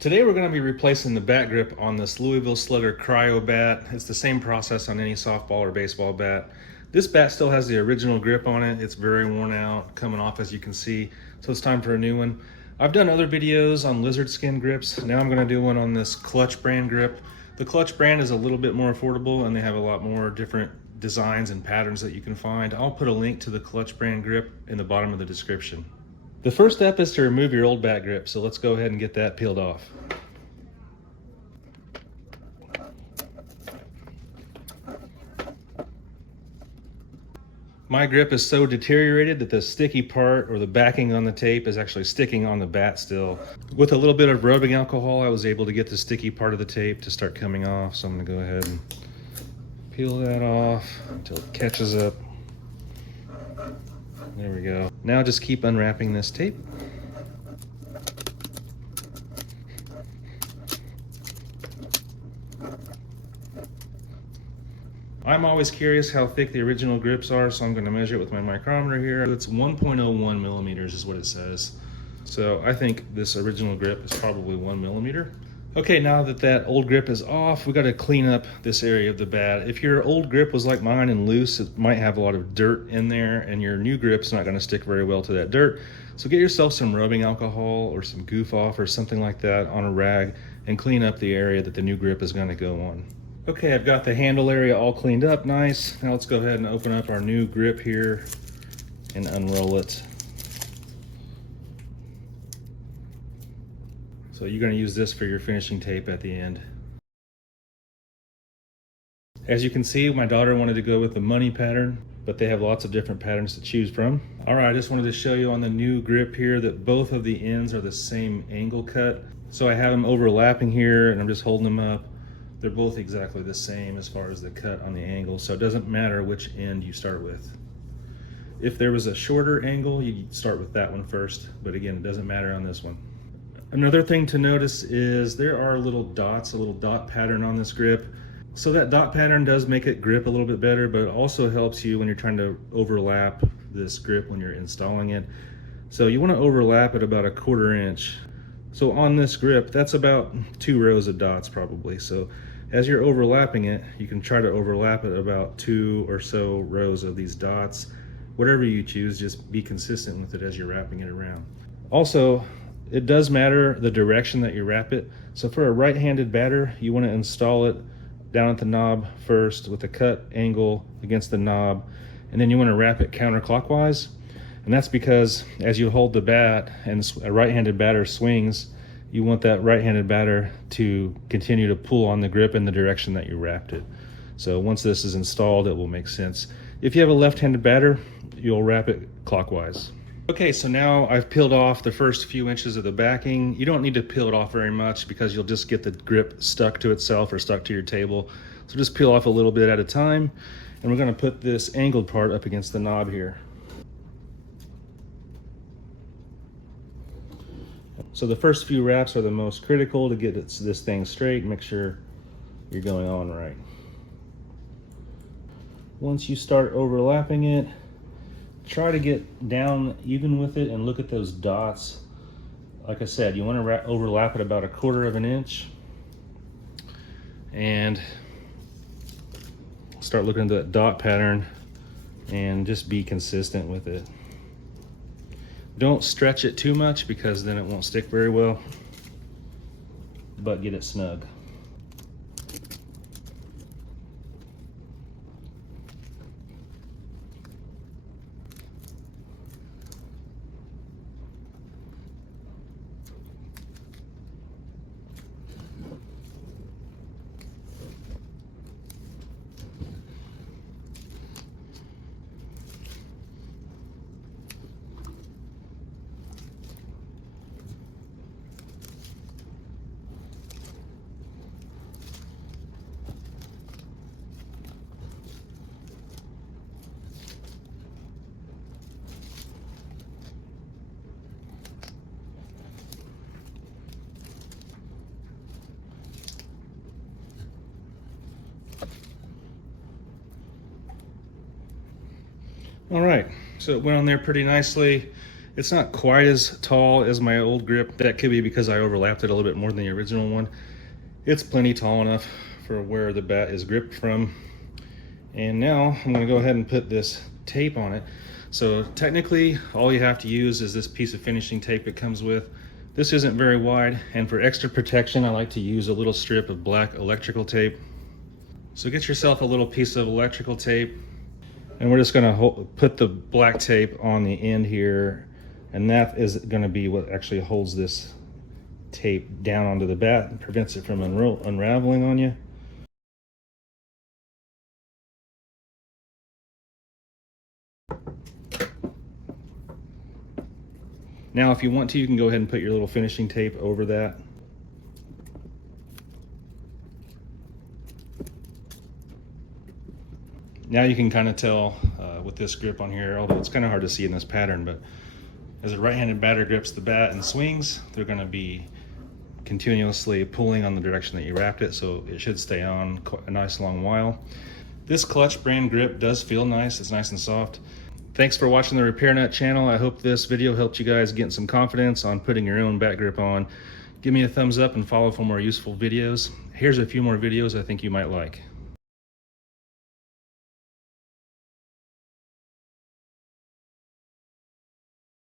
Today we're going to be replacing the bat grip on this Louisville Slugger Cryo bat. It's the same process on any softball or baseball bat. This bat still has the original grip on it. It's very worn out, coming off as you can see, so it's time for a new one. I've done other videos on lizard skin grips. Now I'm going to do one on this Clutch brand grip. The Clutch brand is a little bit more affordable and they have a lot more different designs and patterns that you can find. I'll put a link to the Clutch brand grip in the bottom of the description. The first step is to remove your old bat grip, so let's go ahead and get that peeled off. My grip is so deteriorated that the sticky part or the backing on the tape is actually sticking on the bat still. With a little bit of rubbing alcohol, I was able to get the sticky part of the tape to start coming off, so I'm going to go ahead and peel that off until it catches up. There we go. Now just keep unwrapping this tape. I'm always curious how thick the original grips are, so I'm going to measure it with my micrometer here. It's 1.01 millimeters is what it says. So I think this original grip is probably 1 millimeter. Okay, now that that old grip is off, we got to clean up this area of the bat. If your old grip was like mine and loose, it might have a lot of dirt in there, and your new grip's not going to stick very well to that dirt. So get yourself some rubbing alcohol or some goof off or something like that on a rag and clean up the area that the new grip is going to go on. Okay, I've got the handle area all cleaned up nice. Now let's go ahead and open up our new grip here and unroll it. So you're going to use this for your finishing tape at the end. As you can see, my daughter wanted to go with the money pattern, but they have lots of different patterns to choose from. All right, I just wanted to show you on the new grip here that both of the ends are the same angle cut. So I have them overlapping here and I'm just holding them up. They're both exactly the same as far as the cut on the angle, so it doesn't matter which end you start with. If there was a shorter angle, you'd start with that one first, but again, it doesn't matter on this one. Another thing to notice is there are little dots, a little dot pattern on this grip. So that dot pattern does make it grip a little bit better, but it also helps you when you're trying to overlap this grip when you're installing it. So you want to overlap it about 1/4 inch. So on this grip, that's about 2 rows of dots probably. So as you're overlapping it, you can try to overlap it about 2 or so rows of these dots. Whatever you choose, just be consistent with it as you're wrapping it around. Also, it does matter the direction that you wrap it. So for a right-handed batter, you want to install it down at the knob first with a cut angle against the knob, and then you want to wrap it counterclockwise. And that's because as you hold the bat and a right-handed batter swings, you want that right-handed batter to continue to pull on the grip in the direction that you wrapped it. So once this is installed, it will make sense. If you have a left-handed batter, you'll wrap it clockwise. Okay, so now I've peeled off the first few inches of the backing. You don't need to peel it off very much because you'll just get the grip stuck to itself or stuck to your table. So just peel off a little bit at a time. And we're gonna put this angled part up against the knob here. So the first few wraps are the most critical to get this thing straight and make sure you're going on right. Once you start overlapping it, try to get down even with it and look at those dots. Like I said, you want to overlap it about 1/4 inch and start looking at that dot pattern and just be consistent with it. Don't stretch it too much because then it won't stick very well, but get it snug. All right, so it went on there pretty nicely. It's not quite as tall as my old grip. That could be because I overlapped it a little bit more than the original one. It's plenty tall enough for where the bat is gripped from. And now I'm going to go ahead and put this tape on it. So technically all you have to use is this piece of finishing tape it comes with. This isn't very wide, and for extra protection I like to use a little strip of black electrical tape. So get yourself a little piece of electrical tape, and we're just going to put the black tape on the end here, and that is going to be what actually holds this tape down onto the bat and prevents it from unraveling on you. Now if you want to, you can go ahead and put your little finishing tape over that. Now you can kind of tell with this grip on here, although it's kind of hard to see in this pattern, but as a right-handed batter grips the bat and swings, they're going to be continuously pulling on the direction that you wrapped it, so it should stay on a nice long while. This Clutch brand grip does feel nice. It's nice and soft. Thanks for watching the Repair Nut channel. I hope this video helped you guys get some confidence on putting your own bat grip on. Give me a thumbs up and follow for more useful videos. Here's a few more videos I think you might like.